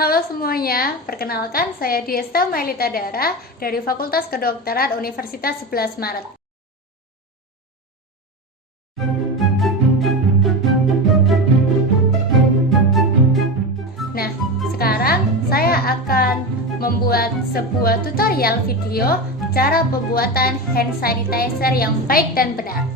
Halo semuanya, perkenalkan saya Diesta Mailita Dara dari Fakultas Kedokteran Universitas 11 Maret. Nah, sekarang saya akan membuat sebuah tutorial video cara pembuatan hand sanitizer yang baik dan benar.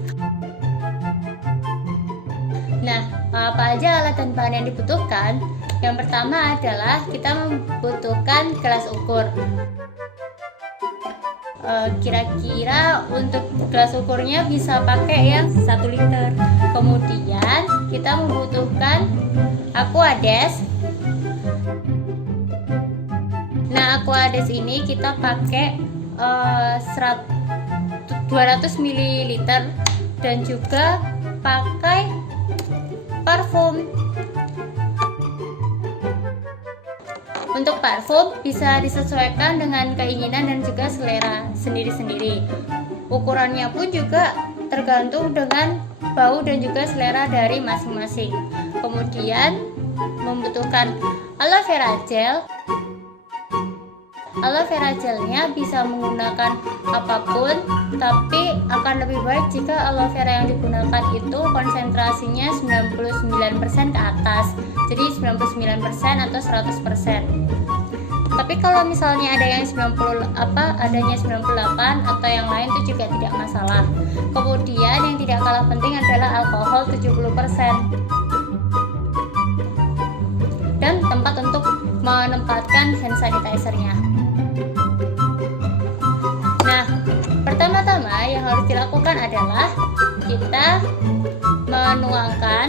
Nah, apa aja alat dan bahan yang dibutuhkan? Yang pertama adalah kita membutuhkan gelas ukur. Kira-kira untuk gelas ukurnya bisa pakai yang 1 liter. Kemudian kita membutuhkan Aquades. Nah, Aquades ini kita pakai 200 ml dan juga pakai parfum. Untuk parfum bisa disesuaikan dengan keinginan dan juga selera sendiri-sendiri. Ukurannya pun juga tergantung dengan bau dan juga selera dari masing-masing. Kemudian membutuhkan aloe vera gel. Aloe vera gelnya bisa menggunakan apapun, tapi akan lebih baik jika aloe vera yang digunakan itu konsentrasinya 99% ke atas, jadi 99% atau 100%. Tapi kalau misalnya ada yang 98 atau yang lain itu juga tidak masalah. Kemudian yang tidak kalah penting adalah alkohol 70%. Dan tempat untuk menempatkan hand sanitizer-nya. Nah, pertama-tama yang harus dilakukan adalah kita menuangkan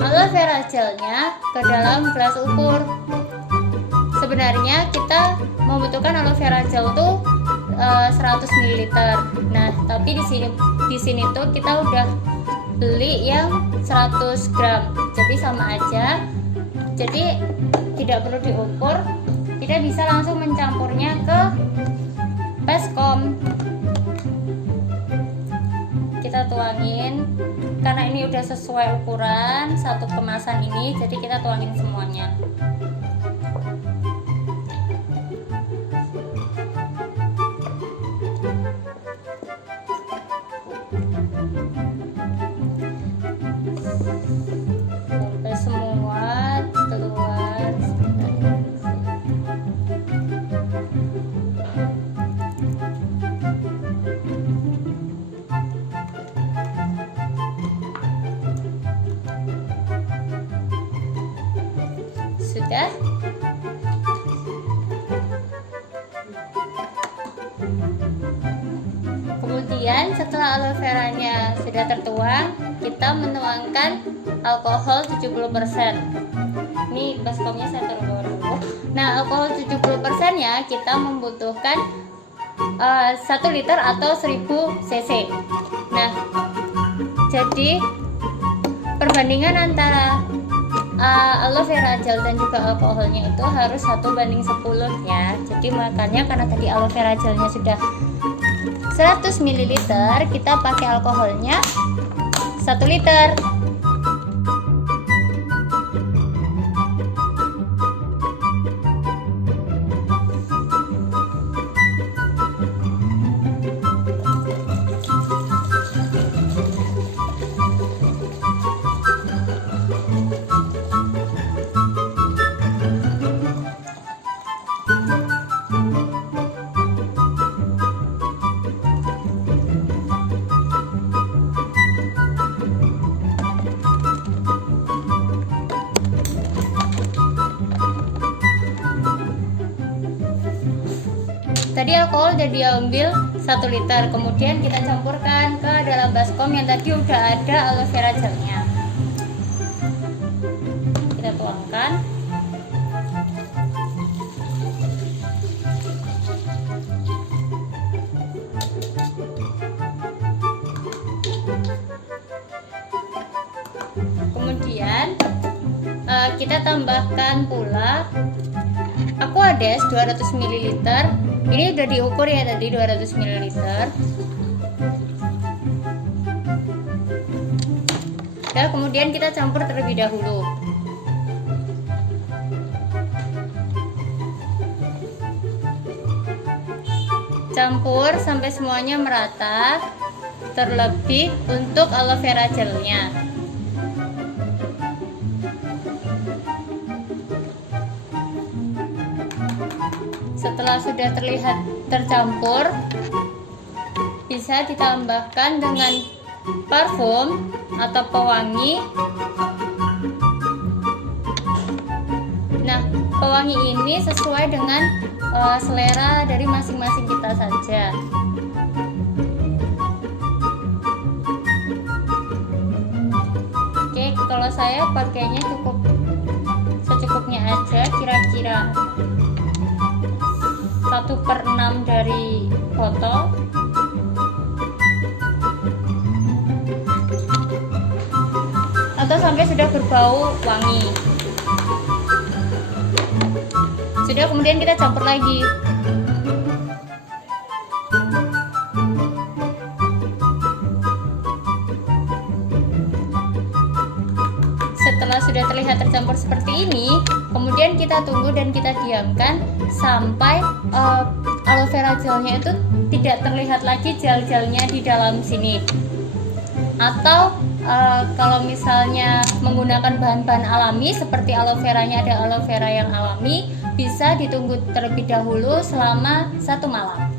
aloe vera gelnya ke dalam gelas ukur. Sebenarnya kita membutuhkan aloe vera gel tuh 100 ml. Nah, tapi di sini tuh kita udah beli yang 100 gram. Jadi sama aja. Jadi tidak perlu diukur. Kita bisa langsung mencampurnya ke baskom. Kita tuangin karena ini udah sesuai ukuran satu kemasan ini, jadi kita tuangin semuanya. Sampai semua keluar. Sudah. Kemudian setelah aloe veranya sudah tertuang, kita menuangkan alkohol 70%. Ini baskomnya saya taruh dulu. Nah, alkohol 70% ya kita membutuhkan 1 liter atau 1000 cc. Nah, jadi perbandingan antara aloe vera gel dan juga alkoholnya itu harus 1:10 ya. Jadi makanya karena tadi aloe vera gelnya sudah 100 ml, kita pakai alkoholnya 1 liter. Tadi alkohol udah diambil 1 liter, kemudian kita campurkan ke dalam baskom yang tadi udah ada aloe vera gelnya. Kita tuangkan. Kemudian kita tambahkan pula Aquades 200 ml. Ini udah diukur ya tadi 200 ml. Dan kemudian kita campur terlebih dahulu. campur sampai semuanya merata, terlebih untuk aloe vera gelnya. Setelah sudah terlihat tercampur, bisa ditambahkan dengan parfum atau pewangi. Nah, pewangi ini sesuai dengan selera dari masing-masing kita saja. Oke, kalau saya pakainya cukup secukupnya aja, kira-kira 1/6 dari botol. Atau sampai sudah berbau wangi. Sudah, kemudian kita campur lagi. Setelah sudah terlihat tercampur seperti ini, kemudian kita tunggu dan kita diamkan sampai aloe vera gelnya itu tidak terlihat lagi gel-gelnya di dalam sini. Atau kalau misalnya menggunakan bahan-bahan alami seperti aloe veranya, ada aloe vera yang alami, bisa ditunggu terlebih dahulu selama 1 malam.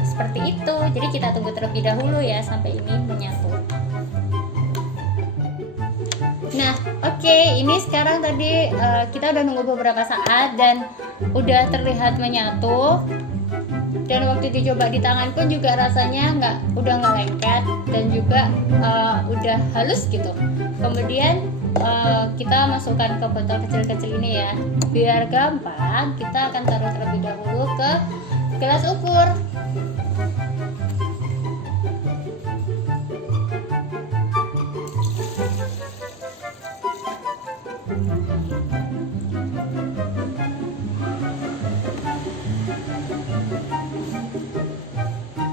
Seperti itu. Jadi kita tunggu terlebih dahulu ya sampai ini menyatu. Nah, oke, ini sekarang tadi kita udah nunggu beberapa saat dan udah terlihat menyatu. Dan waktu dicoba di tangan pun juga rasanya udah nggak lengket dan juga udah halus gitu. Kemudian kita masukkan ke botol kecil-kecil ini ya. Biar gampang, kita akan taruh terlebih dahulu ke gelas ukur.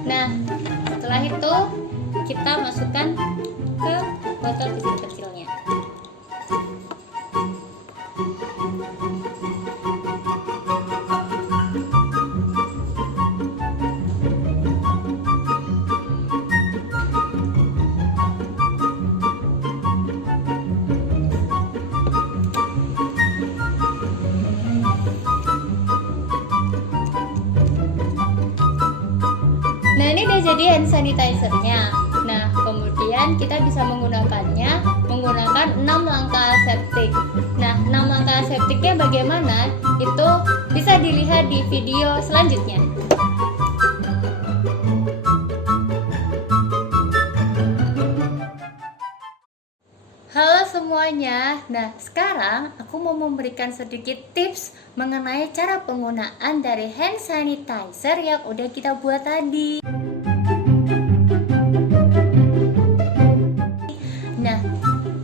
Nah, setelah itu kita masukkan ke botol kecil-kecilnya. Nah, ini udah jadi hand sanitizer-nya. Nah, kemudian kita bisa menggunakannya menggunakan 6 langkah aseptik. Nah, 6 langkah aseptiknya bagaimana? Itu bisa dilihat di video selanjutnya. Halo semuanya. Nah, sekarang aku mau memberikan sedikit tips mengenai cara penggunaan dari hand sanitizer yang udah kita buat tadi. Nah,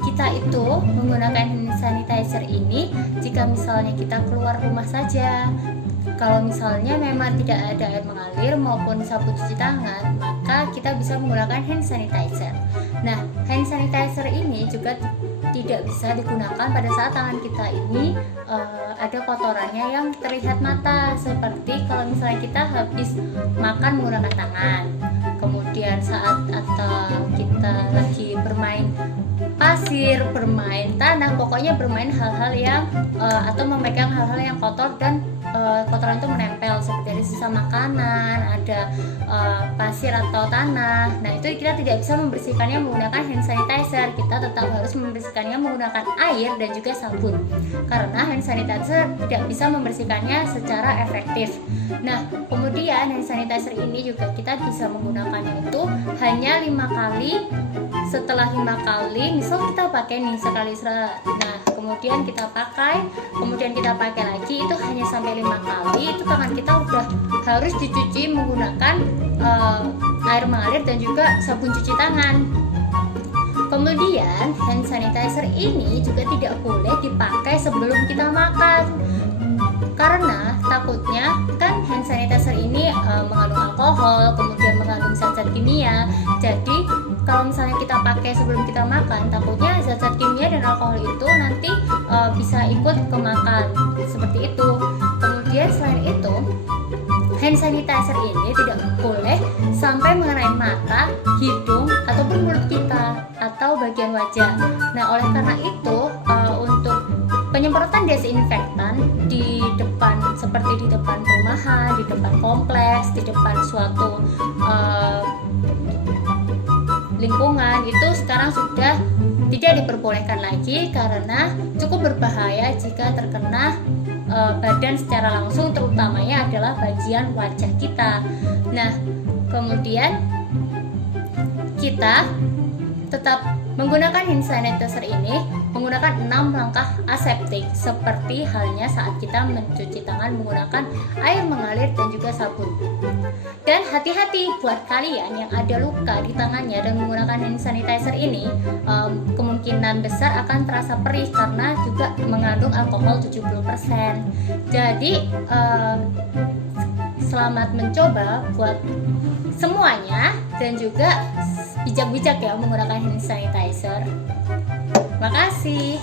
kita itu menggunakan hand sanitizer ini jika misalnya kita keluar rumah saja. Kalau misalnya memang tidak ada air mengalir maupun sabun cuci tangan, maka kita bisa menggunakan hand sanitizer. Nah, hand sanitizer ini juga tidak bisa digunakan pada saat tangan kita ini ada kotorannya yang terlihat mata, seperti kalau misalnya kita habis makan menggunakan tangan, kemudian saat atau kita lagi bermain pasir, bermain tanah, pokoknya bermain hal-hal yang atau memegang hal-hal yang kotor dan kotoran itu menempel seperti dari sisa makanan, ada pasir atau tanah. Nah, itu kita tidak bisa membersihkannya menggunakan hand sanitizer. Kita tetap harus membersihkannya menggunakan air dan juga sabun, karena hand sanitizer tidak bisa membersihkannya secara efektif. Nah, kemudian hand sanitizer ini juga kita bisa menggunakannya itu hanya 5 kali. Setelah 5 kali, misal kita pakai nih sekali, nah kemudian kita pakai, kemudian kita pakai lagi, itu hanya sampai 5 kali. Itu tangan kita udah harus dicuci menggunakan air mengalir dan juga sabun cuci tangan. Kemudian hand sanitizer ini juga tidak boleh dipakai sebelum kita makan, karena takutnya kan hand sanitizer ini mengandung alkohol, kemudian mengandung zat-zat kimia. Jadi kalau misalnya kita pakai sebelum kita makan, takutnya zat-zat kimia dan alkohol itu nanti bisa ikut ke makan, seperti itu. Kemudian selain itu, hand hand sanitizer ini tidak boleh sampai mengenai mata, hidung, ataupun mulut kita atau bagian wajah. Nah, oleh karena itu untuk penyemprotan desinfektan di depan, seperti di depan perumahan, di depan kompleks, di depan suatu lingkungan, itu sekarang sudah tidak diperbolehkan lagi karena cukup berbahaya jika terkena badan secara langsung, terutamanya adalah bagian wajah kita. Nah, kemudian kita tetap menggunakan hand sanitizer ini menggunakan 6 langkah aseptik seperti halnya saat kita mencuci tangan menggunakan air mengalir dan juga sabun. Dan hati-hati buat kalian yang ada luka di tangannya dan menggunakan hand sanitizer ini, kemungkinan besar akan terasa perih karena juga mengandung alkohol 70%. Jadi selamat mencoba buat semuanya dan juga bijak-bijak ya menggunakan hand sanitizer. Makasih.